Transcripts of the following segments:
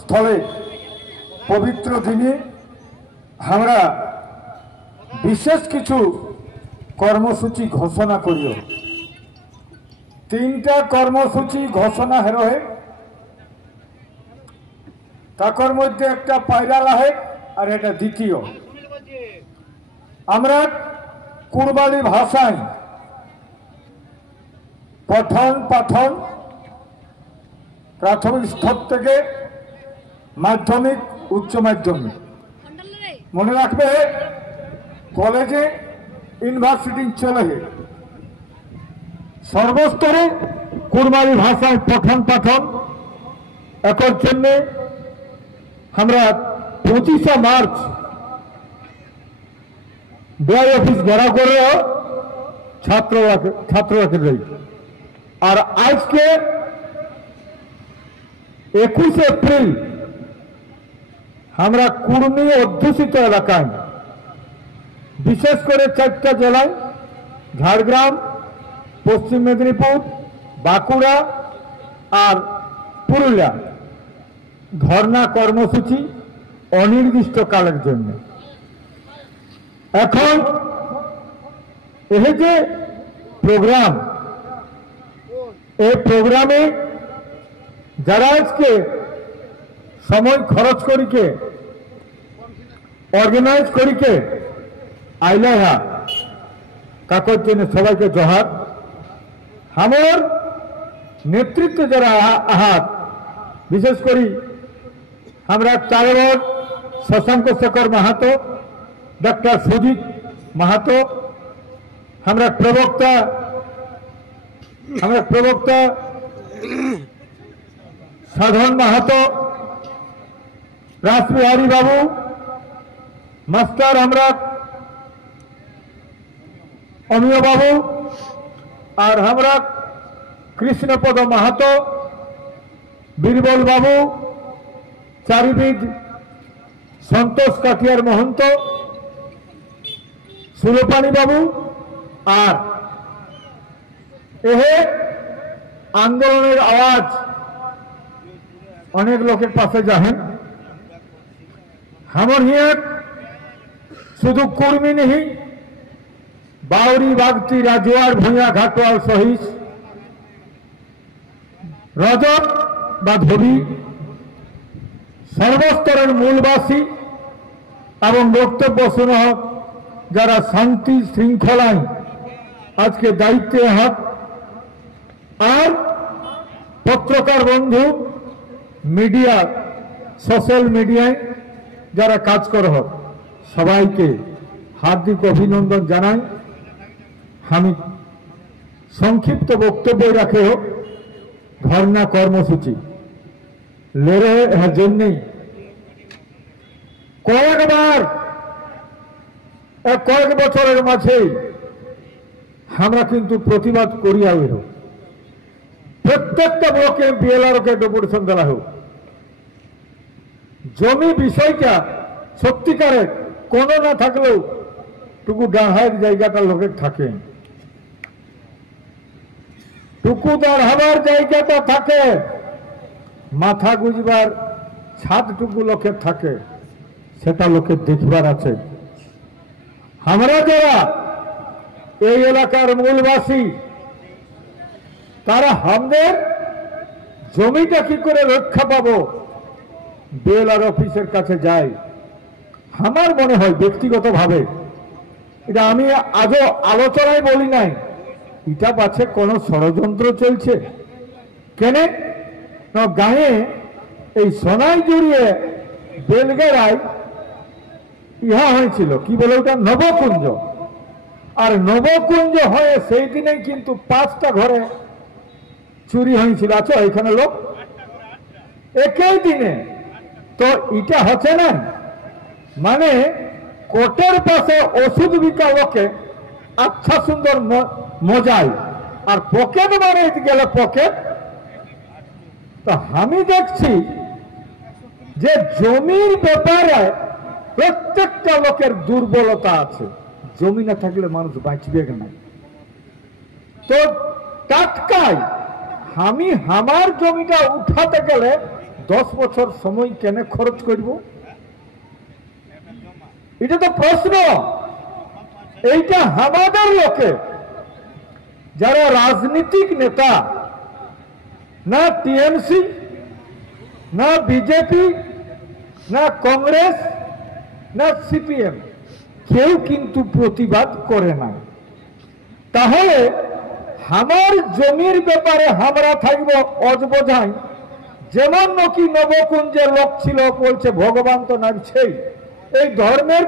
স্থলে পবিত্র দিনে আমরা বিশেষ কিছু কর্মসূচি ঘোষণা করিও। 3টা কর্মসূচি ঘোষণা হেরোহে, তাকর মধ্যে একটা পায়রা লাহে আর এটা দ্বিতীয়। আমরা কুড়মালি ভাষায় পঠন পাঠন প্রাথমিক স্তর থেকে মাধ্যমিক উচ্চ মাধ্যমিক, মনে রাখবে কলেজে ইউনিভার্সিটি চলে সর্বস্তরে কুড়মালি ভাষায় পঠন পাঠন একর জন্য আমরা 25 মার্চ বিআই অফিস ঘেরা করে ছাত্ররাকে যাই। আর আজকে 21 এপ্রিল আমরা কুর্মী অধ্যুষিত এলাকায় বিশেষ করে 4টা জেলায় ঝাড়গ্রাম, পশ্চিম মেদিনীপুর, বাঁকুড়া আর পুরুলিয়া ধর্ণা কর্মসূচি অনির্দিষ্টকালের জন্য। এখন এই যে প্রোগ্রাম, এই প্রোগ্রামে যারা আজকে সময় খরচ করিকে অর্গানাইজ করিকে আইলা হা কাকর জন্য সবাইকে জহার। আমার নেতৃত্বে যারা আহাত বিশেষ করি আমরা চারবর শশাঙ্ক শেখর মাহাতো, ডক্টর সুজিত মাহাতো, আমরা প্রবক্তা সাধন মাহাতো, রাসবিহারী বাবু মাস্টার, আমরা অমিয় বাবু আর আমরা কৃষ্ণপদ মাহাতো, বীরবল বাবু, চারিবিদ সন্তোষ কাঠিয়ার মহন্ত, সুলোপানি বাবু আর এহে আন্দোলনের আওয়াজ অনেক লোকের পাশে যাহেন। আমার হিয়ার শুধু কর্মী নেই, বাউরি বাগতি রাজুয়ার ভূঁয়া ঘাটোয়াল সহিস রজত বা ধবি সর্বস্তরের মূলবাসী এবং বক্তব্য শুনে যারা শান্তি শৃঙ্খলায় আজকে দায়িত্বে হাত আর পত্রকার বন্ধু মিডিয়া সোশ্যাল মিডিয়ায় যারা কাজ করে হোক সবাইকে হার্দিক অভিনন্দন জানাই। আমি সংক্ষিপ্ত বক্তব্য রাখে হোক ধর্ণা কর্মসূচি লেরে এর জন্যই কয়েক বছরের মাঝে আমরা কিন্তু প্রতিবাদ করিয়া হোক প্রত্যেকটা ব্লকে বিএলআরকে ডেপুটেশন দেওয়া হোক। জমি বিষয়টা সত্যিকারের কোনো না থাকলেও টুকু ডাহার জায়গাটা লোকের থাকে, টুকু দাঁড়াবার জায়গাটা থাকে, মাথা গুজবার ছাদটুকু লোকের থাকে, সেটা লোকের দেখবার আছে। আমরা যারা এই এলাকার মূলবাসী তারা আমাদের জমিটা কি করে রক্ষা পাবো বিএলআর অফিসের কাছে যাই। আমার মনে হয় ব্যক্তিগতভাবে, এটা আমি আজও আলোচনায় বলি নাই, এটা পাছে কোনো ষড়যন্ত্র চলছে কেন না গায়ে এই সোনাই জড়িয়ে বেলগেরায় ইহা হয়েছিল কি বলে ওটা নবকুঞ্জ, আর নবকুঞ্জ হয়ে সেই দিনে কিন্তু 5টা ঘরে চুরি হয়েছিল। আচ্ছা এখানে লোক একই দিনে তো এটা হচ্ছে না, মানে কোর্টের পাশে ওষুধ বিকা লোকে আচ্ছা সুন্দর মজায় আর পকেট মানে গেলে পকেট। তো আমি দেখছি যে জমির ব্যাপারে প্রত্যেকটা লোকের দুর্বলতা আছে, জমি না থাকলে মানুষ বাঁচবে না। তো টাটকাই আমি আমার জমিটা উঠাতে গেলে 10 বছর সময় কেন খরচ করব? এটা তো প্রশ্ন। এইটা আমাদের লোকে যারা রাজনীতিক নেতা, না টিএমসি, না বিজেপি, না কংগ্রেস, না সিপিএম, কেউ কিন্তু প্রতিবাদ করে না। তাহলে আমার জমির ব্যাপারে আমরা থাকবো অজবোঝাই। যেমন নাকি নবকুঞ্জের লোক ছিল, বলছে ভগবান তো নামছেই। এই ধর্মের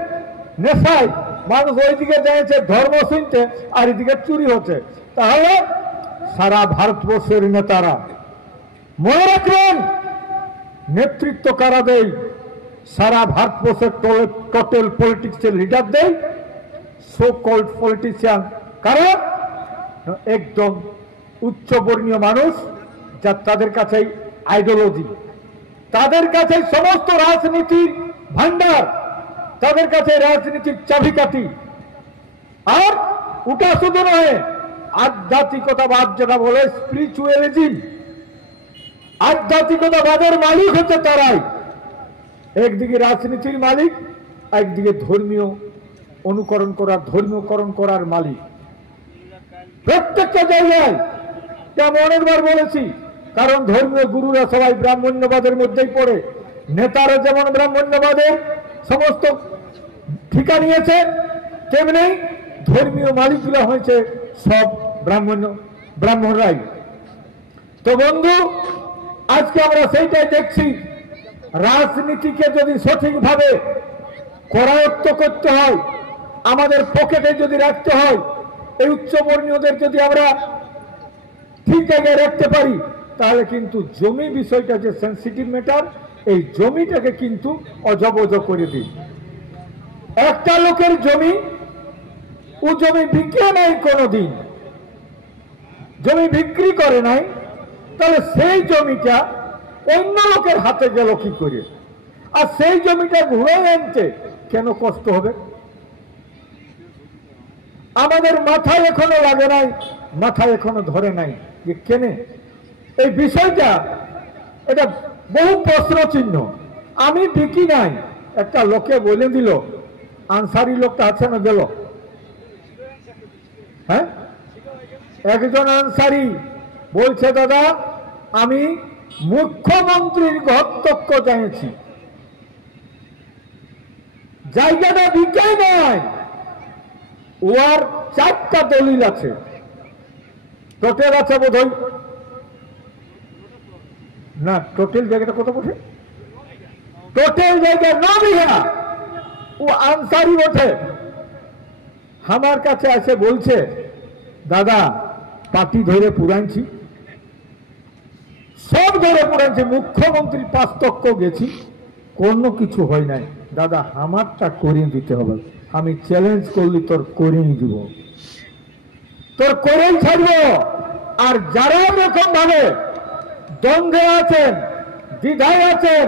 নেশায় মানুষ ওইদিকে যাচ্ছে ধর্ম শুনতে, আর এদিকে চুরি হচ্ছে। তাহলে সারা ভারতবর্ষের নেতারা মনে রাখবেন, নেতৃত্ব কারা দেয়? সারা ভারতবর্ষের টোটাল পলিটিক্সের লিডার দেয়, সো কল্ড পলিটিশিয়ান। কারণ একদম উচ্চবর্ণীয় মানুষ, যা তাদের কাছে আইডিওলজি, তাদের কাছে সমস্ত রাজনীতির ভান্ডার, তাদের কাছে রাজনীতির চাবিকাঠি। আর ওটা শুধু নয়, আধ্যাত্মিকতাবাদ যেটা বলে স্পিরিচুয়ালিজম, আধ্যাত্মিকতাবাদের মালিক হচ্ছে তারাই। একদিকে রাজনীতির মালিক, একদিকে ধর্মীয় অনুকরণ করার, ধর্মীয়করণ করার মালিক। প্রত্যেকটা জায়গায় আমি অনেকবার বলেছি, কারণ ধর্মীয় গুরুরা সবাই ব্রাহ্মণ্যবাদের মধ্যেই পড়ে। নেতারা যেমন ব্রাহ্মণ্যবাদের সমস্ত ঠিকা নিয়েছে, তেমনি ধর্মীয় মালিকগুলো হয়েছে সব ব্রাহ্মণরাই। তো বন্ধু, আজকে আমরা সেইটাই দেখছি। রাজনীতিকে যদি সঠিকভাবে করায়ত্ত করতে হয়, আমাদের পকেটে যদি রাখতে হয়, এই উচ্চবর্ণীয়দের যদি আমরা ঠিক জায়গায় রাখতে পারি, তাহলে কিন্তু জমি বিষয়টা যে সেন্সিটিভ ম্যাটার, এই জমিটাকে কিন্তু অজবজ করে দিই। একটা লোকের জমি, ও জমি বিক্রি নাই, কোনোদিন জমি বিক্রি করে নাই, তাহলে সেই জমিটা অন্য লোকের হাতে গেল কি করে? আর সেই জমিটা ঘুরে আনতে কেন কষ্ট হবে? আমাদের মাথায় এখনো লাগে নাই, মাথায় এখনো ধরে নাই যে কেন এই বিষয়টা। এটা বহু প্রশ্ন চিহ্ন। আমি বিকি নাই, একটা লোকে বলে দিল, আনসারি লোকটা আছে না, গেল, হ্যাঁ, একজন আনসারি বলছে, দাদা আমি মুখ্যমন্ত্রীর হস্তক্ষ চাইছি, জায়গাটা বিকে নাই, ওর 4টা দলিল আছে, টোটাল আছে বোধ হয় না, টোটাল জায়গাটা কত বসে? টোটাল জায়গা 9 বিঘা। ও আনসারি ওঠে, আমার কাছে এসে বলছে, দাদা পাটি ধরে পুরাইছি, সব ধরে পুরাইছি, মুখ্যমন্ত্রীর পাস্তক্য গেছি, কোনো কিছু হয় নাই। দাদা আমারটা করিয়ে দিতে হবে, আমি চ্যালেঞ্জ করলি তোর করিয়ে দিব, তোর করেই ছাড়বো। আর যারা এরকম ভাবে দ্বন্দ্বে আছেন, দ্বিধায় আছেন,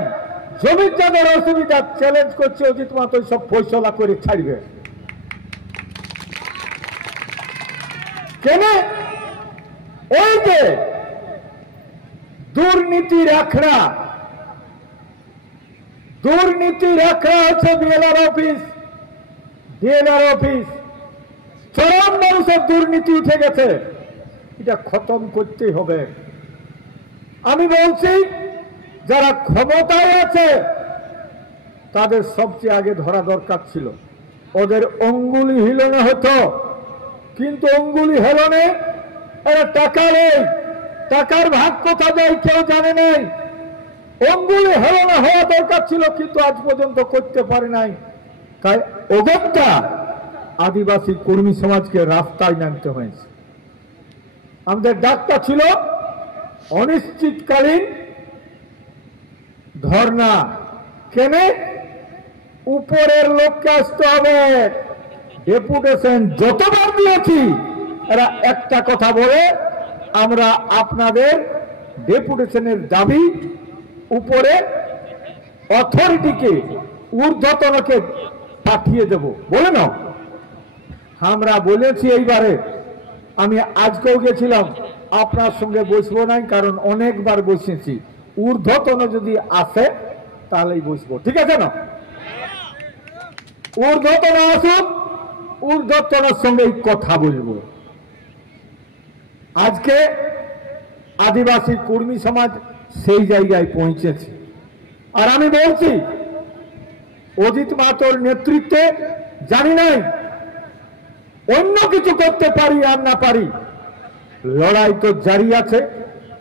জমির যাদের অসুবিধা, চ্যালেঞ্জ করছে অজিত মাহাতো সব ফয়সলা করে ছাড়বে। কেন? এই যে দুর্নীতির আখড়া, দুর্নীতির আখড়া হচ্ছে বিএলআর অফিস, ডিএলআর অফিস, চরম মানুষের দুর্নীতি উঠে গেছে, এটা খতম করতেই হবে। আমি বলছি, যারা ক্ষমতায় আছে তাদের সবচেয়ে আগে ধরা দরকার ছিল। ওদের অঙ্গুলি হিলনে হতো, কিন্তু অঙ্গুলি হেলনে এরা টাকা নেই, টাকার ভাগ কোথা যায় কেউ জানে নাই। অঙ্গুলি হেলনে হওয়া দরকার ছিল, কিন্তু আজ পর্যন্ত করতে পারে নাই। তাই অগত্যা আদিবাসী কর্মী সমাজকে রাস্তায় নামতে হয়েছে। আমাদের ডাকটা ছিল অনিশ্চিতকালীন ধর্ণা। কেন? উপরের লোককে আসতে হবে। ডেপুটেশন যতবার দিয়েছি, এরা একটা কথা বলে, আমরা আপনাদের ডেপুটেশনের দাবি উপরে অথরিটিকে, ঊর্ধ্বতনকে পাঠিয়ে দেব, বলে না। আমরা বলেছি এইবারে, আমি আজকেও গেছিলাম, আপনার সঙ্গে বসবো নাই, কারণ অনেকবার বসেছি, ঊর্ধ্বতন যদি আসে তাহলেই বসবো, ঠিক আছে না? ঊর্ধ্বতন আসুক, ঊর্ধ্বতনের সঙ্গে কথা বলবো। আজকে আদিবাসী কর্মী সমাজ সেই জায়গায় পৌঁছেছে। আর আমি বলছি, অজিত মাহাতোর নেতৃত্বে জানি নাই অন্য কিছু করতে পারি আর না পারি, লড়াই তো জারি আছে।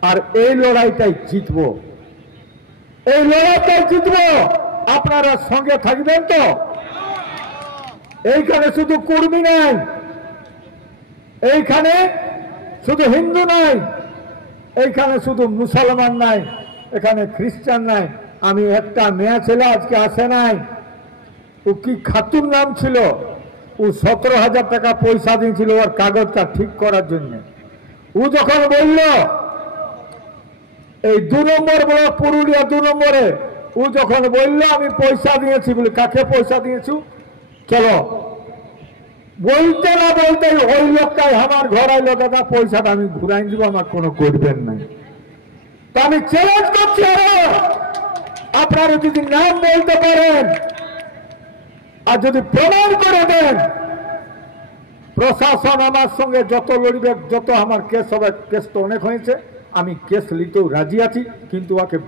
আর এই লড়াইটাই জিতবো, এই লড়াইটাই জিতবো। আপনারা সঙ্গে থাকবেন তো? এইখানে শুধু কর্মী নাই, এইখানে শুধু হিন্দু নাই, এইখানে শুধু মুসলমান নাই, এখানে খ্রিস্টান নাই। আমি একটা মেয়ে ছেলে আজকে আসে নাই, ও কি খাতুন নাম ছিল, ও 17,000 টাকা পয়সা দিয়েছিল ওর কাগজটা ঠিক করার জন্য। ও যখন বলল এই 2 নম্বর ব্লক পুরুলিয়া 2 নম্বরে, ও যখন বলল আমি পয়সা দিয়েছি, বলে কাকে পয়সা দিয়েছি, চলো। বলতে না বলতে ওই লোকটাই আমার ঘর আইলো, দাদা পয়সাটা আমি ঘুরাই দিব, আমার কোনো করবেন নাই। তো আমি চ্যালেঞ্জ করছি, আপনারা যদি নাম বলতে পারেন আর যদি প্রমাণ করে দেন, প্রশাসন আমার সঙ্গে যত লড়বে, যত আমার কেস হবে, কেস তো অনেক হয়েছে, আমি কেস নিতেও রাজি আছি, কিন্তু ওকে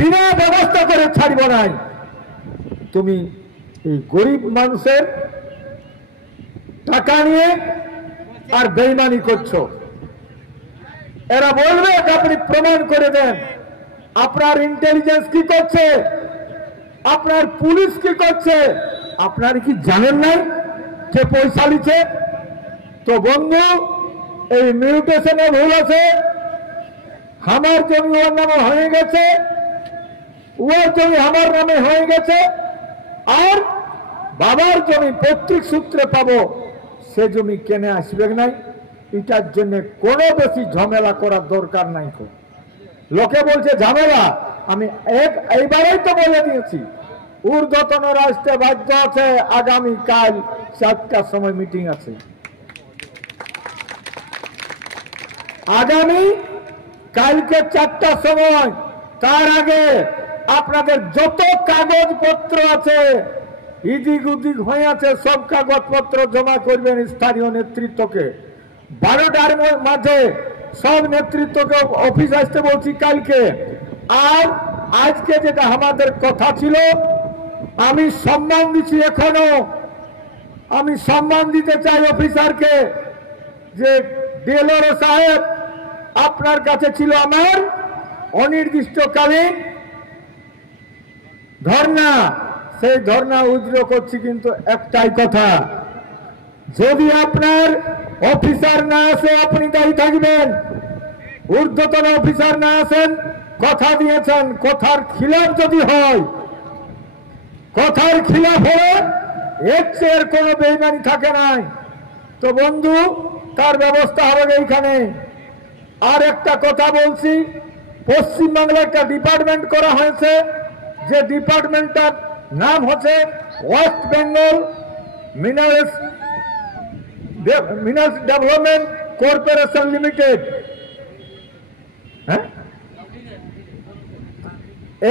বিনা ব্যবস্থা করে ছাড়ব নাই। তুমি এই গরিব মানুষের টাকা নিয়ে আর বেইমানি করছো। এরা বলবে আপনি প্রমাণ করে দেন। আপনার ইন্টেলিজেন্স কি করছে, আপনার পুলিশ কি করছে, আপনার কি জানেন নাই যে পয়সা নিচ্ছে? তো বন্ধু, এই মিউটেশনে ভুল আছে। আমার জমি ওর নামে হয়ে গেছে, ওর জমি আমার নামে হয়ে গেছে, আর বাবার জমি পৈতৃক সূত্রে পাবো, সে জমি কেনে আসবে নাই। এটার জন্য কোনো বেশি ঝামেলা করার দরকার নাই। তো লোকে বলছে ঝামেলা, আমি এইবারেই তো বলে দিয়েছি, ঊর্ধ্বতন রাষ্ট্রে বাধ্য আছে। আগামী কাল 4টার সময় মিটিং আছে। আগামী কালকে 4টার সময়, তার আগে আপনাদের যত কাগজপত্র আছে, ইদিক উদিক হয়ে আছে, সব কাগজপত্র জমা করবেন স্থানীয় নেতৃত্বকে। 12টার মাঝে সব নেতৃত্বকে অফিস আসতে বলছি কালকে। আর আজকে যেটা আমাদের কথা ছিল, আমি সম্মান দিচ্ছি, এখনো আমি সম্মান দিতে চাই অফিসারকে, যে ডিএলআরও সাহেব, আপনার কাছে ছিল আমার অনির্দিষ্টকালীন ধর্ণা, সেই ধর্ণা উজ্র করছি। কিন্তু একটাই কথা, যদি আপনার অফিসার না আসে আপনি দায়ী থাকবেন। ঊর্ধ্বতন অফিসার না আসেন, কথা দিয়েছেন, কথার খিলাফ যদি হয়, কথার খিলাফ হলে এর চেয়ে কোনো বেইমানি থাকে নাই। তো বন্ধু, তার ব্যবস্থা হবে এইখানে। আর একটা কথা বলছি, পশ্চিমবাংলায় একটা ডিপার্টমেন্ট করা হয়েছে, যে ডিপার্টমেন্টটার নাম হচ্ছে West Bengal minerals development corporation limited. হ্যাঁ,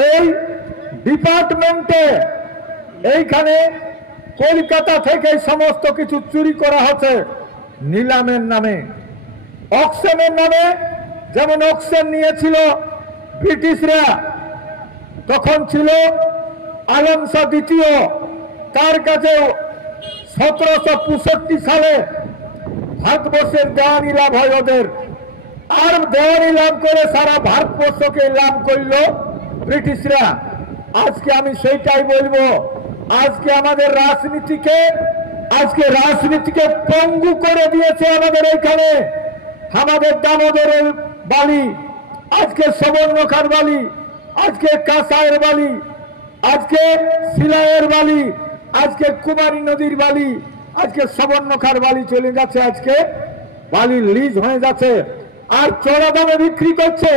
এই ডিপার্টমেন্টে এইখানে কলকাতা থেকে সমস্ত কিছু চুরি করা হচ্ছে নিলামের নামে, অকশনের নামে। যেমন অকশন নিয়েছিল ব্রিটিশরা, তখন ছিল আলম শাহ দ্বিতীয়, তার কাছে 1765 সালে ভারতবর্ষের দেওয়ানি লাভ হয় ওদের। আর দেওয়ানি লাভ করে সারা ভারতবর্ষকে লাভ করল ব্রিটিশরা। আজকে আমি সেইটাই বলবো, আজকে আমাদের রাজনীতিকে পঙ্গু করে দিয়েছে আমাদের এইখানে। আমাদের দামোদরের বালি, আজকে সুবর্ণখার বালি, আজকে কাঁসাইয়ের বালি, আজকে শিলাইয়ের বালি, আজকে কুমারী নদীর বালি, আজকে সুবর্ণখার বালি চলে যাচ্ছে, আজকে বালি লিজ হয়ে যাচ্ছে আর চড়া দামে বিক্রি করছে।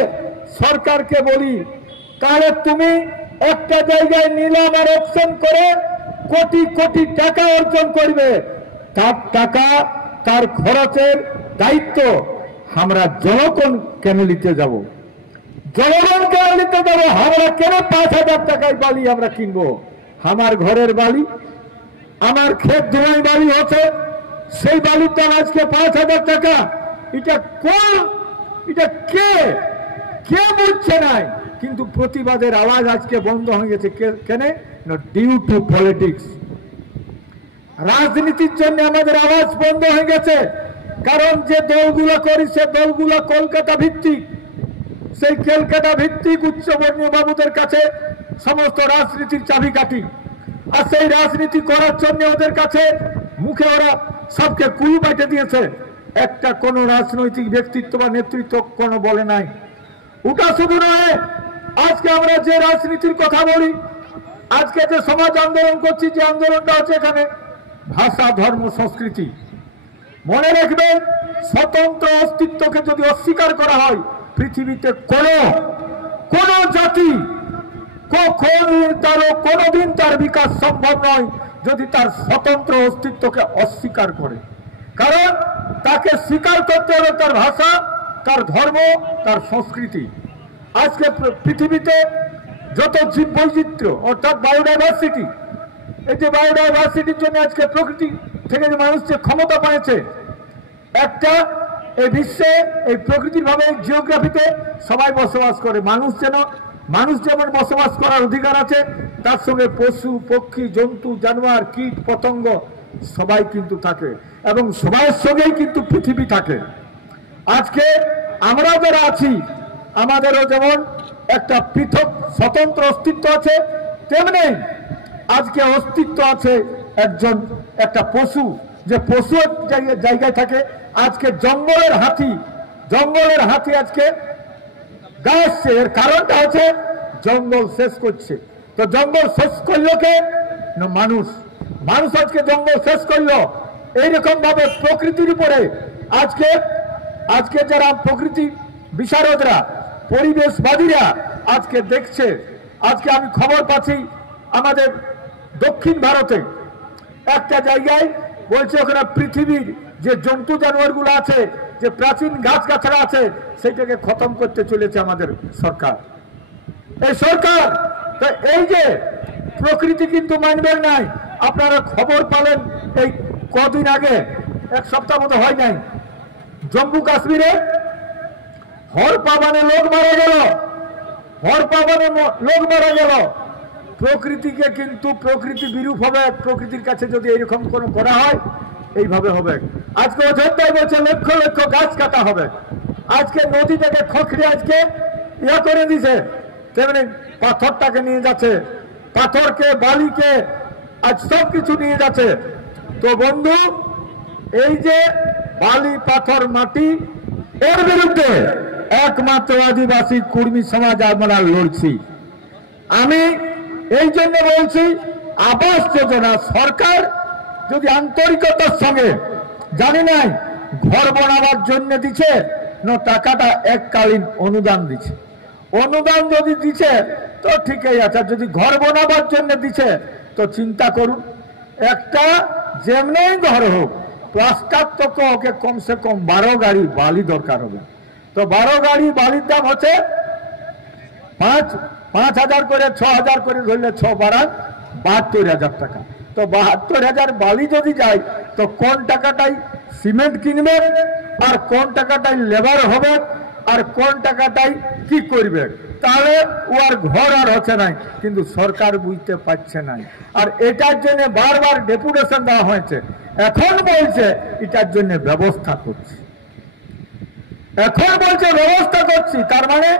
সরকারকে বলি, তাহলে তুমি একটা জায়গায় নিলাম আর অপশন করে কোটি কোটি টাকা অর্জন করবে, তার টাকা, তার খরচের দায়িত্ব আমরা জনগণ কেন নিতে যাব? জনগণকে নিতে দেবো। আমরা কেন 5,000 টাকায় বালি আমরা কিনবো? আমার ঘরের বালি, আমার ক্ষেত ধোয়াই বালি হচ্ছে, সেই বালির দাম আজকে 5,000 টাকা। এটা কোন, এটা কে কে বুঝছে নাই? কিন্তু প্রতিবাদের আওয়াজ আজকে বন্ধ হয়ে গেছে। কেন? Due to politics. রাজনীতির জন্য আমাদের আওয়াজ বন্ধ হয়ে গেছে। কারণ যে দলগুলো করি সে দলগুলো কলকাতা ভিত্তিক। সেই কলকাতা ভিত্তিক উচ্চবর্ণীয় বাবুদের কাছে সমস্ত রাজনীতির চাবিকাঠি। আর সেই রাজনীতি করার জন্য ওদের কাছে মুখে ওরা সবকে কুল বাইটে দিয়েছে। একটা কোন রাজনৈতিক ব্যক্তিত্ব বা নেতৃত্ব কোনো বলে নাই। ওটা শুধু নয়, আজকে আমরা যে রাজনীতির কথা বলি, আজকে যে সমাজ আন্দোলন করছি, যে আন্দোলনটা হচ্ছে এখানে ভাষা, ধর্ম, সংস্কৃতি। মনে রাখবেন, স্বতন্ত্র অস্তিত্বকে যদি অস্বীকার করা হয়, পৃথিবীতে কোন জাতি কোনদিন তার বিকাশ সম্ভব নয় যদি তার স্বতন্ত্র অস্তিত্বকে অস্বীকার করে। কারণ তাকে স্বীকার করতে হবে তার ভাষা, তার ধর্ম, তার সংস্কৃতি। আজকে পৃথিবীতে যত জীব বৈচিত্র্য অর্থাৎ বায়োডাইভার্সিটি, এই যে বায়োডাইভার্সিটির জন্য আজকে প্রকৃতি থেকে যে মানুষ যে ক্ষমতা পাইছে, একটা এই বিশ্বে এই প্রকৃতির ভাবে জিওগ্রাফিতে সবাই বসবাস করে। মানুষ যেমন বসবাস করার অধিকার আছে, তার সঙ্গে পশু পক্ষী জন্তু জানোয়ার কীট পতঙ্গ সবাই কিন্তু থাকে, এবং সবার সঙ্গেই কিন্তু পৃথিবী থাকে। আজকে আমরা যারা আছি, আমাদেরও যেমন একটা পৃথক স্বতন্ত্র অস্তিত্ব আছে, তেমনি আজকে অস্তিত্ব আছে একটা পশু, যে পশু জায়গায় থাকে। আজকে জঙ্গলের হাতি আজকে গাছছে, এর কারণটা হচ্ছে জঙ্গল শেষ করছে। তো জঙ্গল শেষ করলো কে? না মানুষ আজকে জঙ্গল শেষ করলো। এইরকম ভাবে প্রকৃতির উপরে আজকে যারা প্রকৃতি বিশারদরা, পরিবেশবাদীরা আজকে দেখছে। আজকে আমি খবর পাচ্ছি আমাদের দক্ষিণ ভারতে একটা জায়গায় বলছে ওখানে পৃথিবীর যে জন্তু জানোয়ারগুলো আছে, যে প্রাচীন গাছগাছড়া আছে, সেইটাকে খতম করতে চলেছে আমাদের সরকার। এই সরকার তো এই যে প্রকৃতি কিন্তু মানবেন নাই। আপনারা খবর পেলেন এই কদিন আগে, এক সপ্তাহ মতো হয় নাই, জম্মু কাশ্মীরে হরপাবানে লোক মারা গেল। প্রকৃতিকে কিন্তু প্রকৃতি বিরূপ হবে। প্রকৃতির কাছে যদি এইরকম কোনো করা হয়, এইভাবে হবে। আজকে অযোধ্যায় বলছে লক্ষ লক্ষ গাছ কাটা হবে। আজকে নদীটাকে খোঁখড়ে আজকে ইয়া করে দিছে, তেমনি পাথরটাকে নিয়ে যাচ্ছে, পাথরকে বালিকে আজ সব কিছু নিয়ে যাচ্ছে। তো বন্ধু, এই যে বালি পাথর মাটি, এর বিরুদ্ধে একমাত্র আদিবাসী কুর্মী সমাজ আমরা লড়ছি। আমি এই জন্য বলছি, আবাস যোজনা সরকার যদি আন্তরিকতার সঙ্গে, জানি নাই ঘর বানাবার জন্য দিচ্ছে না টাকাটা এককালীন অনুদান দিচ্ছে। অনুদান যদি দিচ্ছে তো ঠিকই আছে, যদি ঘর বানাবার জন্য দিচ্ছে তো চিন্তা করুন, একটা যেমনি ঘর হোক, প্লাস্টার তো ওকে কমসে কম 12 গাড়ি বালি দরকার হবে। তো 12 গাড়ি বালির দাম হচ্ছে 5,000 করে, 6,000 করে ধরলে 6-12-72,000 টাকা। তো 72,000 বালি যদি যায়, তো কোন টাকাটাই সিমেন্ট কিনবে, আর কোন টাকাটাই লেবার হবে, আর কোন টাকাটাই কি করবে? তাহলে ও আর ঘর আর হচ্ছে নাই। কিন্তু সরকার বুঝতে পারছে নাই, আর এটার জন্য বারবার ডেপুটেশন দেওয়া হয়েছে। এখন বলছে এটার জন্য ব্যবস্থা করছি, তার মানে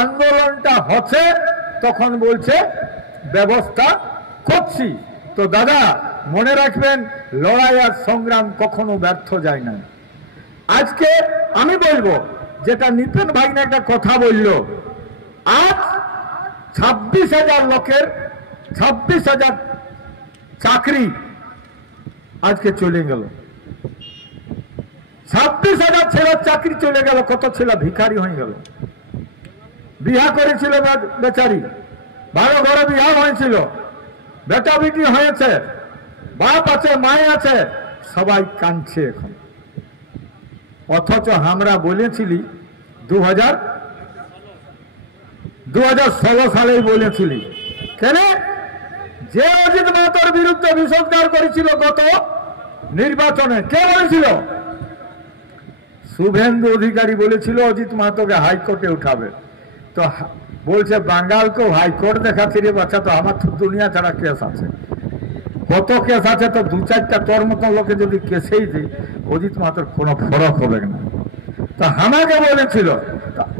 আন্দোলনটা হচ্ছে, তখন বলছে ব্যবস্থা করছি। তো দাদা মনে রাখবেন, লড়াই আর সংগ্রাম কখনো ব্যর্থ যায় না। আজকে আমি বলবো, যেটা নিপেন ভাই না একটা কথা বলল, আজ 26,000 লোকের 26,000 চাকরি আজকে চলে গেল। 26,000 ছেলের চাকরি চলে গেল। কত ছেলে ভিখারি হয়ে গেল। বিয়া করেছিল বেচারি, ভালো ঘরে বিয়া হয়েছিল, বেটা বেটি হয়েছে, বাপ আছে, মায় আছে, সবাই কাঁদছে এখন। অথচ আমরা বলেছিলি 2016 সালেই বলেছিলি। কেন? যে অজিত মাহাতোর বিরুদ্ধে বিষোদ্গার করেছিল গত নির্বাচনে, কে বলেছিল? শুভেন্দু অধিকারী বলেছিল অজিত মাহাতোকে হাইকোর্টে উঠাবে। তো বলছে বাঙ্গালকেও হাইকোর্ট দেখাচ্ছি রে বাচ্চা, তো আমার তো দুনিয়া ছাড়া কেস আছে, কত কেস আছে, তো 2-4টা তোর মতো লোকে যদি কেসেই দিই অজিত মাহাতোর কোনো ফরক হবে না। তো আমাকে বলেছিল,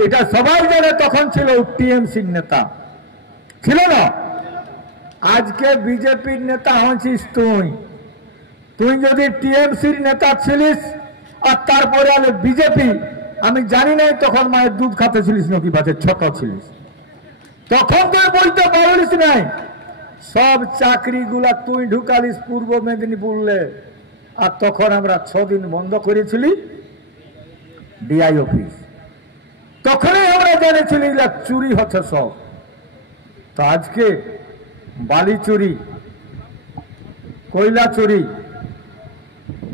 এটা সবাই জানে তখন ছিল টিএমসির নেতা, ছিল না। আজকে বিজেপির নেতা হয়েছিস তুই। তুই যদি টিএমসির নেতা ছিলিস আর তারপরে আমি বিজেপি, আমি জানি নাই তখন মায়ের দুধ খাতে ছিলিস নাকি বাচ্চা ছোট ছিলিস, তখন তুই বলতে পারিস নাই। সব চাকরিগুলা তুই ঢুকালিস পূর্ব মেদিনীপুরে, আর তখন আমরা 6 দিন বন্ধ করেছিলি ডিআই অফিস। তখনই আমরা জেনেছিলি চুরি হচ্ছে সব। তো আজকে বালি চুরি, কয়লা চুরি,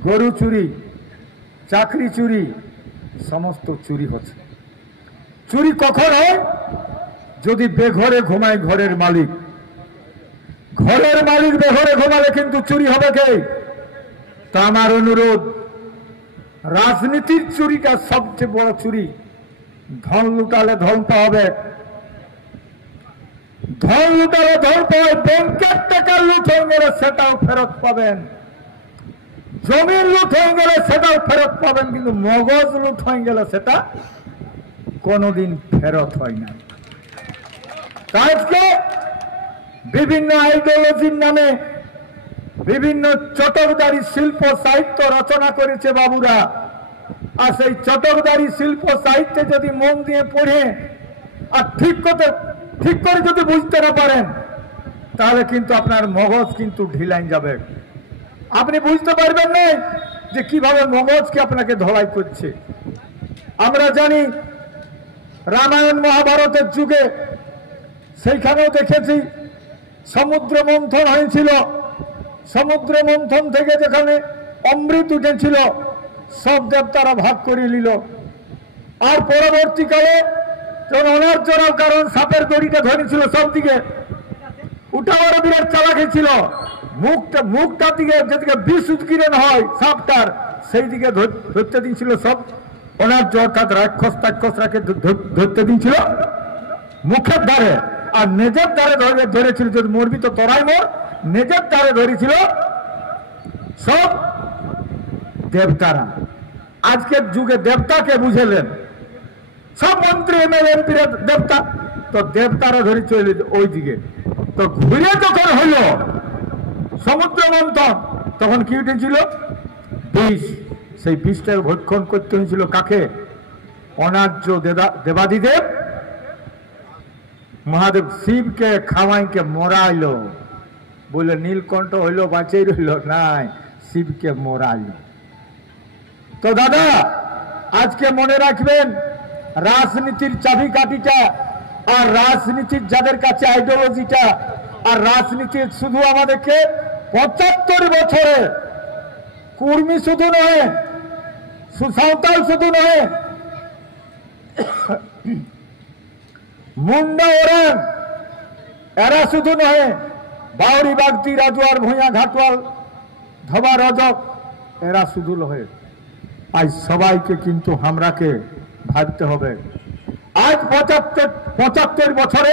গরু চুরি, চাকরি চুরি, সমস্ত চুরি হচ্ছে। চুরি কখন হয়? যদি বেঘরে ঘুমায় ঘরের মালিক। ঘরের মালিক বেঘরে ঘুমালে কিন্তু চুরি হবে কে? তা আমার অনুরোধ, রাজনীতির চুরিটা সবচেয়ে বড় চুরি। ধন লুটালে ধন পাবে, ধন লুটালে ধন পাবে, ব্যাংকের টাকা লুট হয়ে গেলে সেটাও ফেরত পাবেন, জমির লুট হয়ে গেলে সেটাও ফেরত পাবেন, কিন্তু মগজ লুট হয়ে গেলে সেটা কোনোদিন ফেরত হয় না। আজকে বিভিন্ন আইডিওলজির নামে বিভিন্ন চটকদারি শিল্প সাহিত্য রচনা করেছে বাবুরা। আর সেই চটকদারি শিল্প সাহিত্যে যদি মন দিয়ে পড়ে আর ঠিক করে যদি বুঝতে না পারেন, তাহলে কিন্তু আপনার মগজ কিন্তু ঢিলাই যাবে। আপনি বুঝতে পারবেন না যে কিভাবে মগজকে আপনাকে ধলাই করছে। আমরা জানি রামায়ণ মহাভারতের যুগে সেইখানেও দেখেছি সমুদ্র মন্থন হয়েছিল। সমুদ্র মন্থন থেকে যেখানে অমৃত উঠেছিল সব দেবতারা ভাগ করে নিল। আর পরবর্তীকালে যখন অনার্যরাও, কারণ সাপের দড়িটা ধরেছিল সব দিকে, উঠাবার বিরাট চালাকি ছিল, মুখটা দিকে যেদিকে বিষ উৎকিরণ হয় সাপটার, সেই দিকে ধরতে দিয়েছিল সব অনার্য, অর্থাৎ রাক্ষসরাকে ধরতে দিয়েছিল মুখের ধারে, আর নেজের ধারে ধরেছিল, যদি মরবি তো তোরাই মর, নেজের ধারে ধরেছিল সব দেবতারা। আজকের যুগে দেবতাকে বুঝেলেন সব মন্ত্রী এমএলএ এমপি দেবতা, তো দেবতারা ধরে চলে ওই দিকে। তো ঘুরে যখন হইল সমুদ্র মন্থন, তখন কি উঠেছিল? বিষ। সেই বিষটাকে ভক্ষণ করতে হয়েছিল কাকে? অনার্য দেবাদিদেব মহাদেব শিবকে খাওয়াইকে মরাইল, বলে নীলকণ্ঠ হইল বাঁচিয়ে রইল, নাই শিবকে মরাইল। তো দাদা আজকে মনে রাখবেন, রাজনীতির চাবিকাঠিটা আর রাজনীতির যাদের কাছে আইডিওলজিটা, আর রাজনীতির শুধু আমাদেরকে 75 বছরে কুর্মী শুধু নয়, সাঁওতাল শুধু নয়, মুন্ডা ওরাং এরা শুধু নয়, বাউরি বাগদি রাজুয়ার ভূঁইয়া ঘাটওয়াল ধবা রজক এরা শুধু নয়। আজ সবাইকে কিন্তু আমরাকে ভাবতে হবে। আজ 75 বছরে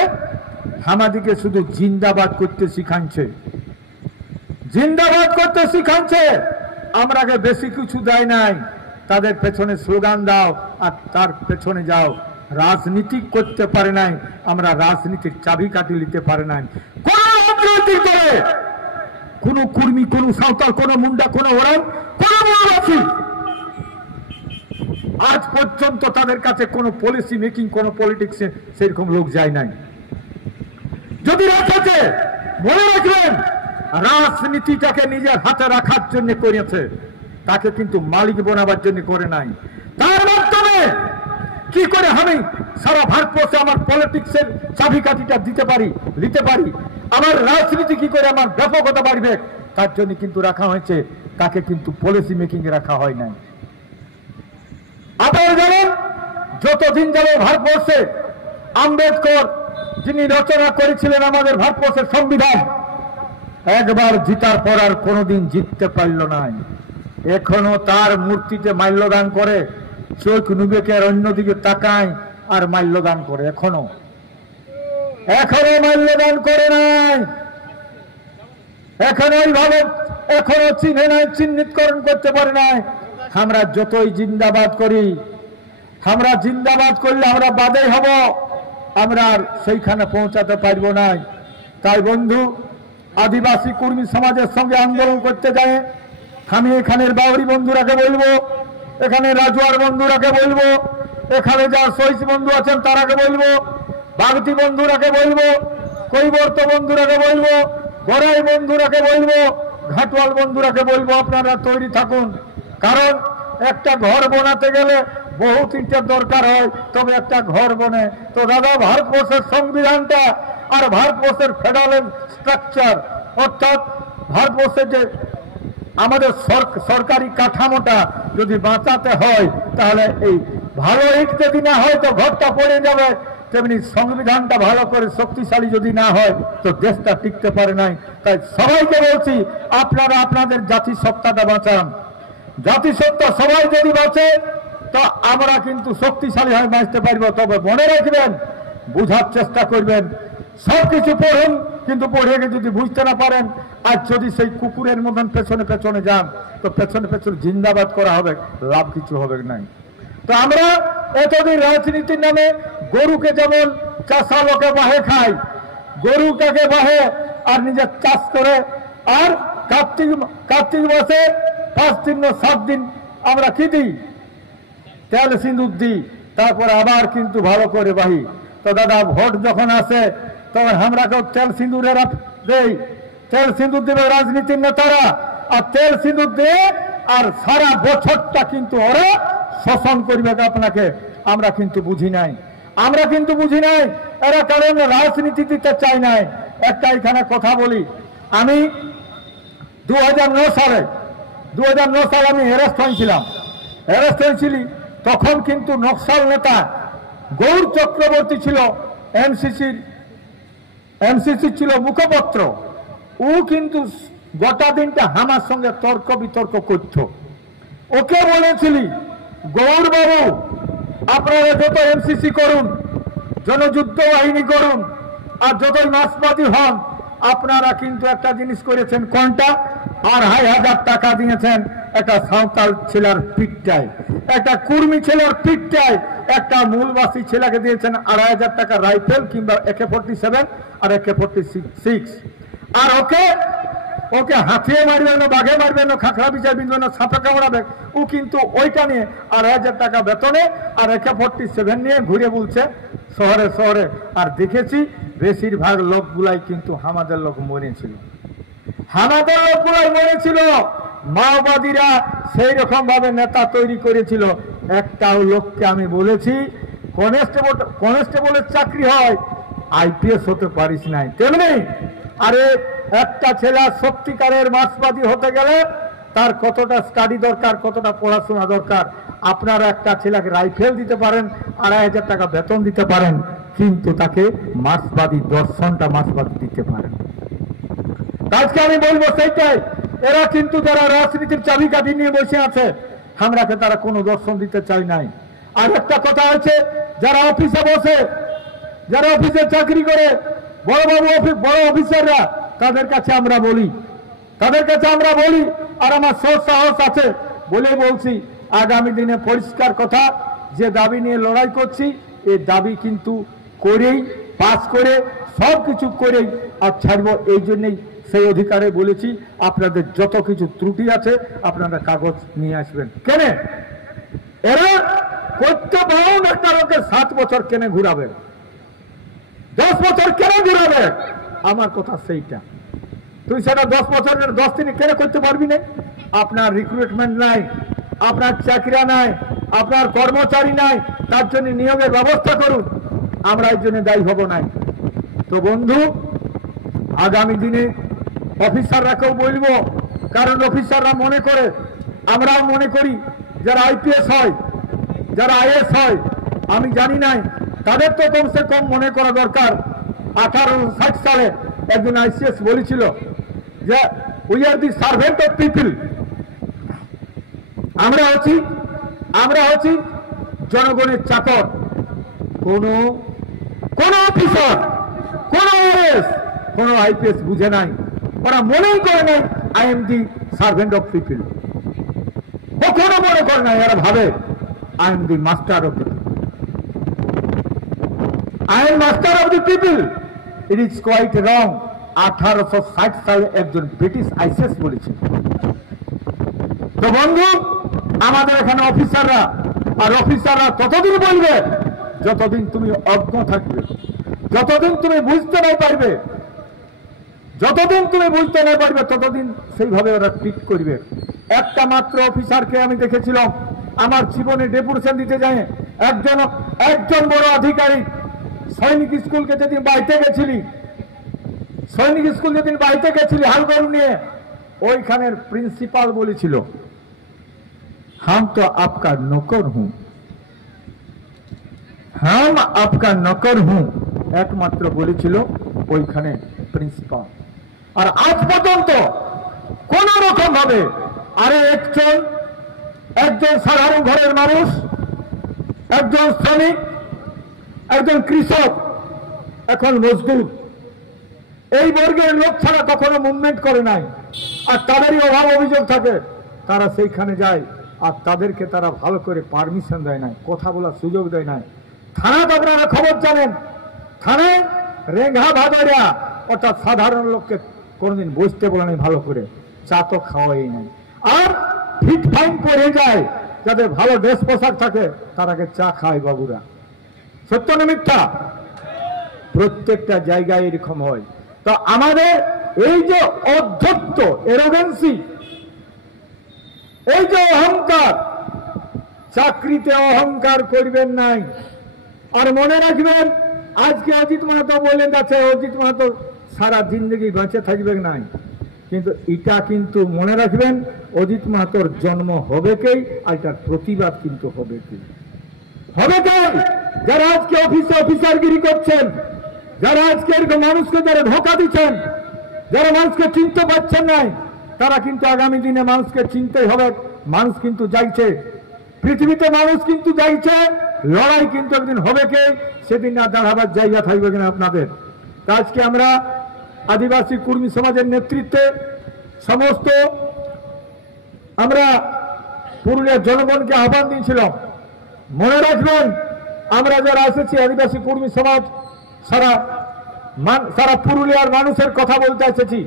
আমাদেরকে শুধু জিন্দাবাদ করতে শিখাচ্ছে, জিন্দাবাদ করতে শিখাচ্ছে, আমরাকে বেশি কিছু দেয় নাই। তাদের পেছনে স্লোগান দাও আর তার পেছনে যাও। রাজনীতি করতে পারে নাই, আমরা রাজনীতির চাবিকাঠি নিতে পারে নাই। কোন রাজনৈতিক দলে কোন কুর্মী, কোন সাঁওতাল, কোন মুন্ডা, কোন ওরাং, কোন মৌরাসি আজ পর্যন্ত তাদের কাছে কোন পলিসি মেকিং, কোন পলিটিক্সে সেরকম লোক যায় নাই। যদি রেখেছে মনে রাখবেন, রাজনীতিটাকে নিজের হাতে রাখার জন্য করেছে, তাকে কিন্তু মালিক বানাবার জন্য করে নাই। তার মাধ্যমে কি করে আমি সারা ভারতবর্ষে আমার পলিটিক্সের চাবিকাঠিটা দিতে পারি, নিতে পারি, আমার রাজনীতি কি করে আমার ব্যাপকতা বাড়বে, তার জন্য কিন্তু রাখা হয়েছে, তাকে কিন্তু পলিসি মেকিং এ রাখা হয় নাই। আপনারা জানেন যতদিন যাবে ভারতবর্ষে আম্বেদকর যিনি রচনা করেছিলেন আমাদের ভারতবর্ষের সংবিধান, একবার জিতার পর আর কোনোদিন জিততে পারল না। এখনো তার মূর্তিতে মাল্যদান করে, চোখ নুবেকে আর অন্যদিকে তাকায় আর মাল্যদান করে, এখনো মাল্যদান করে নাই, এখনো ওইভাবে এখনো চিনে নাই, চিহ্নিতকরণ করতে পারে নাই। আমরা যতই জিন্দাবাদ করি, আমরা জিন্দাবাদ করলে আমরা বাদে হব, আমরা আর সেইখানে পৌঁছাতে পারব না। তাই বন্ধু, আদিবাসী কর্মী সমাজের সঙ্গে আন্দোলন করতে যায় আমি এখানের বাউরি বন্ধুরাকে বলবো, এখানে রাজুয়ার বন্ধুরাকে বলবো, এখানে যা শহীদ বন্ধু আছেন তারাকে বলবো, বাগতি বন্ধুরাকে বলবো, কৈবর্ত বন্ধুরাকে বলবো, গড়াই বন্ধুরাকে বলবো, ঘাটওয়াল বন্ধুরাকে বলবো, আপনারা তৈরি থাকুন। কারণ একটা ঘর বানাতে গেলে বহুত ইটের দরকার হয়, তবে একটা ঘর বনে। তো দাদা, ভারতবর্ষের সংবিধানটা আর ভারতবর্ষের ফেডারেল স্ট্রাকচার, অর্থাৎ ভারতবর্ষের যে আমাদের সরকারি কাঠামোটা যদি বাঁচাতে হয়, তাহলে এই ভালো ইট যদি না হয় তো ঘরটা পড়ে যাবে, তেমনি সংবিধানটা ভালো করে শক্তিশালী যদি না হয় তো দেশটা টিকতে পারে নাই। তাই সবাইকে বলছি, আপনারা আপনাদের জাতিসত্তাটা বাঁচান। জাতিসত্তা সবাই যদি বাঁচে তো আমরা কিন্তু শক্তিশালী হয়ে বাঁচতে পারবো। তবে মনে রাখবেন, বুঝার চেষ্টা করবেন, সবকিছু পড়ুন, কিন্তু পড়ে যদি বুঝতে না পারেন, আর যদি সেই কুকুরের মতন পেছনে পেছনে যান তো পেছনে পেছনে জিন্দাবাদ করা হবে, লাভ কিছু হবে না। তো আমরা এতদিন রাজনীতির নামে গরুকে যেমন চাষা লোকে বাহে খায়, গরুটাকে বাহে আর নিজের চাষ করে, আর কার্তিক মাসে 5 দিন 7 দিন আমরা কি দিই, তেল সিঁদুর দিই, তারপরে আবার কিন্তু ভালো করে বাহি। তো দাদা, ভোট যখন আসে তখন আমরাকেও তেল সিঁদুরেরা দেই, তেল সিঁদুর দেবে রাজনীতির নেতারা, আর তেল সিঁদুর দিয়ে আর সারা বছরটা কিন্তু ওরা শোষণ করবে আপনাকে। আমরা কিন্তু বুঝি নাই, এরা কারণ রাজনীতি দিতে চায় নাই। একটা এখানে কথা বলি, আমি 2009 সালে আমি অ্যারেস্ট হয়েছিলাম। তখন কিন্তু নকশাল নেতা গৌর চক্রবর্তী ছিল, এমসিসি ছিল মুখপত্র। ও কিন্তু গোটা দিনটা আমার সঙ্গে তর্ক বিতর্ক করত। ওকে বলেছিলি, গৌর বাবু, আপনারা যত এমসিসি করুন, জনযুদ্ধ বাহিনী করুন, আর যতই মাসবাদী হন, আপনারা কিন্তু একটা জিনিস করেছেন, কোনটা? 2,500 টাকা দিয়েছেন একটা সাঁওতাল ছেলের পিঠটায়, একটা কুর্মী ছেলের পিঠটায়, একটা মূলবাসী ছেলেকে দিয়েছেন 2,500 টাকা রাইফেল কিংবা AK-47 আর AK-46। আর ওকে হাতিয়ে মারবে না, বাঘে মারবে না, খাঁকড়া বিচার বিঁধবে না, সাপে কামড়াবে। ও কিন্তু ওইটা নিয়ে 2,500 টাকা বেতনে আর AK-47 নিয়ে ঘুরে বলছে শহরে। আর দেখেছি বেশিরভাগ লোকগুলাই কিন্তু আমাদের লোক মরেছিল, মাওবাদীরা সেই রকম ভাবে নেতা তৈরি করেছিল। একটাও লোককে আমি বলেছি কনস্টেবলের চাকরি হয়, IPS হতে পারিস নাই। তেমনি আরে একটা ছেলে সত্যিকারের মাসবাদী হতে গেলে তার কতটা স্টাডি দরকার, কতটা পড়াশোনা দরকার। আপনারা একটা ছেলেকে রাইফেল দিতে পারেন, 2,500 টাকা বেতন দিতে পারেন, কিন্তু তাকে মার্ক্সবাদী দর্শনটা মার্ক্সবাদী দিতে পারেন। আজকে আমি বলবো সেইটাই, এরা কিন্তু যারা রাজনীতির চাবিকাঠি নিয়ে বসে আছে, আমরাকে তারা কোনো দর্শন দিতে চাই নাই। আর একটা কথা আছে, যারা অফিসে বসে, যারা অফিসে চাকরি করে, বড় অফিসাররা, তাদের কাছে আমরা বলি, আর আমার সাহস আছে বলে বলছি, আগামী দিনে পরিষ্কার কথা, যে দাবি নিয়ে লড়াই করছি, এই দাবি কিন্তু করেই, পাস করে, সব কিছু করেই আর ছাড়বো। এই জন্যই সেই অধিকারে বলেছি, আপনাদের যত কিছু ত্রুটি আছে আপনারা কাগজ নিয়ে আসবেন। কেন এরা করতে পারুন? একটা লোকের 7 বছর কেন ঘুরাবে, 10 বছর কেন ঘুরাবে? আমার কথা সেইটা। তুই সেটা 10 বছরের 10 দিনে কেন করতে পারবি না? আপনার রিক্রুটমেন্ট নাই, আপনার চাকরি নাই, আপনার কর্মচারী নাই, তার জন্য নিয়োগের ব্যবস্থা করুন। আমরা এই জন্য দায়ী হব নাই। তো বন্ধু, আগামী দিনে অফিসাররাকেও বলবো, কারণ অফিসাররা মনে করে, আমরাও মনে করি, যারা IPS হয়, যারা IAS হয়, আমি জানি নাই, তাদের তো কমসে কম মনে করা দরকার 1860 সালে একজন আইসিএস বলেছিল যে we are the servant of people. আমরা হচ্ছি জনগণের চাকর। কোন অফিসার, কোন ওএস, কোন আইপিএস বুঝে নাই, ওরা মনেই করে নাই I am the servant of people. কখনো মনে করে নাই, এরা ভাবে I am the master of the people. I am master of the people. It is quite wrong. 1860 সালে একজন ব্রিটিশ আইসিএস বলেছিল। তো বন্ধু, আমাদের এখানে অফিসাররা ততদিন বলবে যতদিন তুমি অজ্ঞ থাকবে, যতদিন তুমি বুঝতে না পারবে, ততদিন সেইভাবে ওরা ট্রিট করবে। একটা মাত্র অফিসারকে আমি দেখেছিলাম আমার জীবনে ডেপুটেশন দিতে যায়, একজন বড় আধিকারিক। সৈনিক স্কুলকে যেদিন বাইতে গেছিলি হালগড় নিয়ে, ওইখানের প্রিন্সিপাল বলেছিল হাম তো আপকা নকর হুঁ, একমাত্র বলেছিল ওইখানে প্রিন্সিপাল। আর আজ পর্যন্ত কোন রকম ভাবে একজন সাধারণ ঘরের মানুষ, একজন শ্রমিক, একজন কৃষক, এখন মজদুর, এই বর্গের লোক ছাড়া কখনো মুভমেন্ট করে নাই। আর তাদেরই অভাব অভিযোগ থাকে, তারা সেইখানে যায় আর তাদেরকে তারা ভালো করে পারমিশন দেয় নাই, কথা বলার সুযোগ দেয় নাই। থানাতে আপনারা খবর জানেন, থানায় রেঙ্গা ভাদরিয়া অর্থাৎ সাধারণ লোককে কোনোদিন বসতে বলে নাই, ভালো করে চা তো খাওয়াই নাই। আর ফিট ফাইন পরে যায়, যাদের ভালো ড্রেস পোশাক থাকে তারাকে চা খায় বাবুরা। সত্য না মিথ্যা? প্রত্যেকটা জায়গায় এরকম হয়। তো আমাদের এই যে অধ্যত্ত, এরোগেন্সি, এই যে অহংকার, চাকরিতে অহংকার করবেন নাই। আর মনে রাখবেন, আজকে অজিত মাহাতো বললেন যাচ্ছে অজিত মাহাতো সারা জিন্দগি বেঁচে থাকবেন নাই, কিন্তু এটা কিন্তু মনে রাখবেন অজিত মাহাতোর জন্ম হবে কেই, আর এটার প্রতিবাদ কিন্তু হবে কে? যারা আজকে অফিসারগিরি করছেন, যারা আজকে মানুষকে যারা ধোঁকা দিচ্ছেন, যারা মানুষকে চিনতে পারছেন নাই, তারা কিন্তু আগামী দিনে মানুষকে চিনতেই হবে। মানুষ কিন্তু যাইছে, পৃথিবীতে মানুষ কিন্তু যাইছে, লড়াই কিন্তু একদিন হবে কে, সেদিন না দাঁড়াবার জায়গা থাকবে কিনা আপনাদের। আজকে আমরা আদিবাসী কর্মী সমাজের নেতৃত্বে সমস্ত আমরা পুরুলিয়ার জনগণকে আহ্বান দিয়েছিলাম, মনে রাখবেন আমরা যারা এসেছি আদিবাসী কর্মী সমাজ, সারা পুরুলিয়ার মানুষের কথা বলতে এসেছি,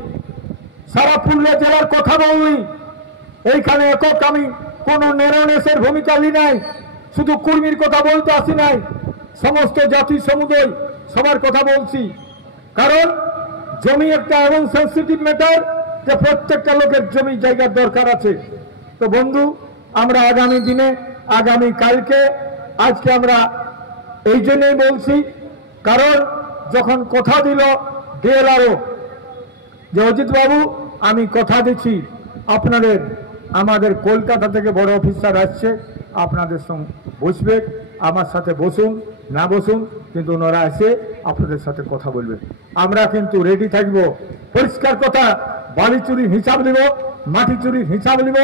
সারা পুরুলিয়া জেলার কথা বললি। এইখানে একক আমি কোন নেরনেসের ভূমিকা লি নাই, শুধু কর্মীর কথা বলতে আসি নাই, সমস্ত জাতি সমুদায় সবার কথা বলছি। কারণ জমি একটা এমন সেন্সিটিভ ম্যাটার যে প্রত্যেকটা লোকের জমি জায়গার দরকার আছে। তো বন্ধু, আমরা আগামী দিনে, আগামী কালকে, আজকে আমরা এই জন্যই বলছি, কারণ যখন কথা দিল ডিএলআরও যে অজিত বাবু আমি কথা দিচ্ছি আপনাদের, আমাদের কলকাতা থেকে বড় অফিসার আসছে, আপনাদের সঙ্গে বসবে, আমার সাথে বসুন না বসুন, কিন্তু ওনারা এসে আপনাদের সাথে কথা বলবে। আমরা কিন্তু রেডি থাকব। পরিষ্কার কথা, বালি চুরির হিসাব নিব, মাটি চুরির হিসাব নিব,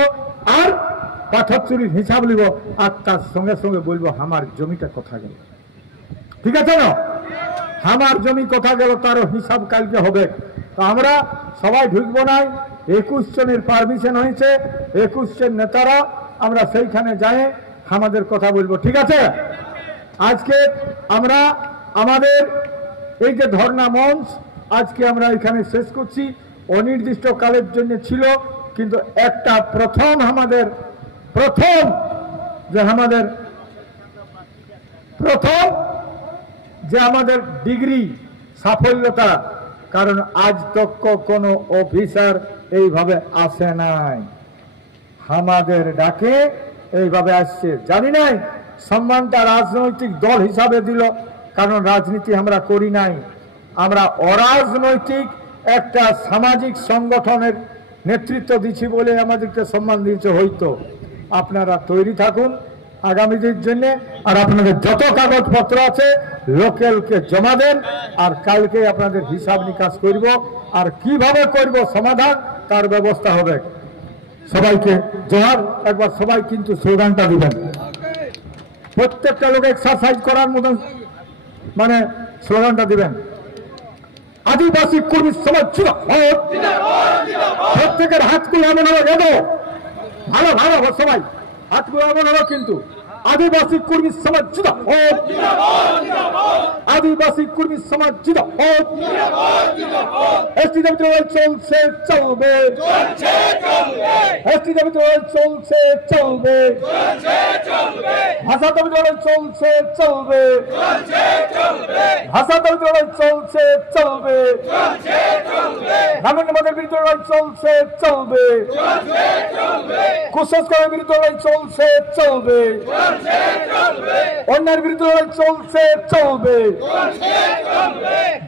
আর পাথর চুরির হিসাব নিব, আর তার সঙ্গে সঙ্গে বলবো আমার জমিটা কথা গেল। ঠিক আছে না? আমার জমি কথা গেল, তারও হিসাব কালকে হবে। তো আমরা সবাই ঢুকবো নাই, 21 জনের পারমিশন হয়েছে, 21 জন নেতারা আমরা সেইখানে যাই আমাদের কথা বলবো। ঠিক আছে? আজকে আমরা আমাদের এই যে ধর্ণা মঞ্চ, আজকে আমরা এখানে শেষ করছি। অনির্দিষ্ট কালের জন্য ছিল, কিন্তু একটা প্রথম যে আমাদের ডিগ্রি সাফল্যতা, কারণ আজ তক কোনো অফিসার এইভাবে আসে নাই, আমাদের ডাকে এইভাবে আসছে। জানি নাই সম্মানটা রাজনৈতিক দল হিসাবে দিল, কারণ রাজনীতি আমরা করি নাই, আমরা অরাজনৈতিক একটা সামাজিক সংগঠনের নেতৃত্ব দিচ্ছি বলে আমাদেরকে সম্মান দিয়েছে। হয়তো আপনারা তৈরি থাকুন, আগামীদের জন্য। আর আপনাদের যত কাগজপত্র আছে লোকালকে জমা দেন, আর কালকে আপনাদের হিসাব নিকাশ করব, আর কিভাবে করব সমাধান তার ব্যবস্থা হবে। সবাইকে জোহার। একবার সবাই কিন্তু স্লোগানটা দিবেন, প্রত্যেকটা লোক এক্সারসাইজ করার মতন মানে স্লোগানটা দিবেন। আদিবাসী কর্মী সমাজ প্রত্যেকের হাতগুলো এমন হলো, দেবো ভালো ভালো সবাই হাতগুলো এমন হলো কিন্তু আদিবাসী কর্মী সমাজ আদিবাসী কর্মী সমাজ এসটি দাবি লড়াই চলছে চলবে, এসটি দাবি লড়াই চলছে চলবে, ভাষা দাবি লড়াই চলছে চলবে, ভাষা দাবি লড়াই চলছে চলবে, নাগরিকদের বিরুদ্ধে লড়াই চলছে চলবে, কুসংস্কারের বিরুদ্ধে লড়াই চলছে চলবে, অন্যায়ের বিরুদ্ধে লড়াই চলছে চলবে,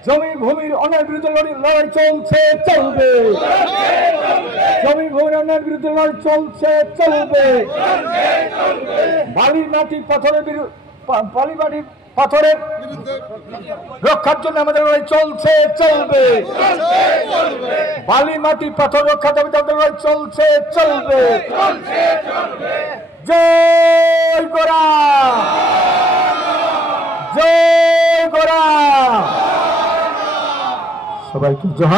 জমি ভূমির অন্যায়ের বিরুদ্ধে লড়াই চলছে চলবে, জমি ভূমির অন্যায়ের বিরুদ্ধে লড়াই চলছে চলবে, বালি মাটি পাথরের বালি মাটি পাথরের রক্ষার জন্য আমাদের লড়াই চলছে চলবে, বালি মাটি পাথর রক্ষার দাবিতে আমাদের লড়াই চলছে চলবে। জয় গোরা, জয় গোরা, সবাইকে জয়।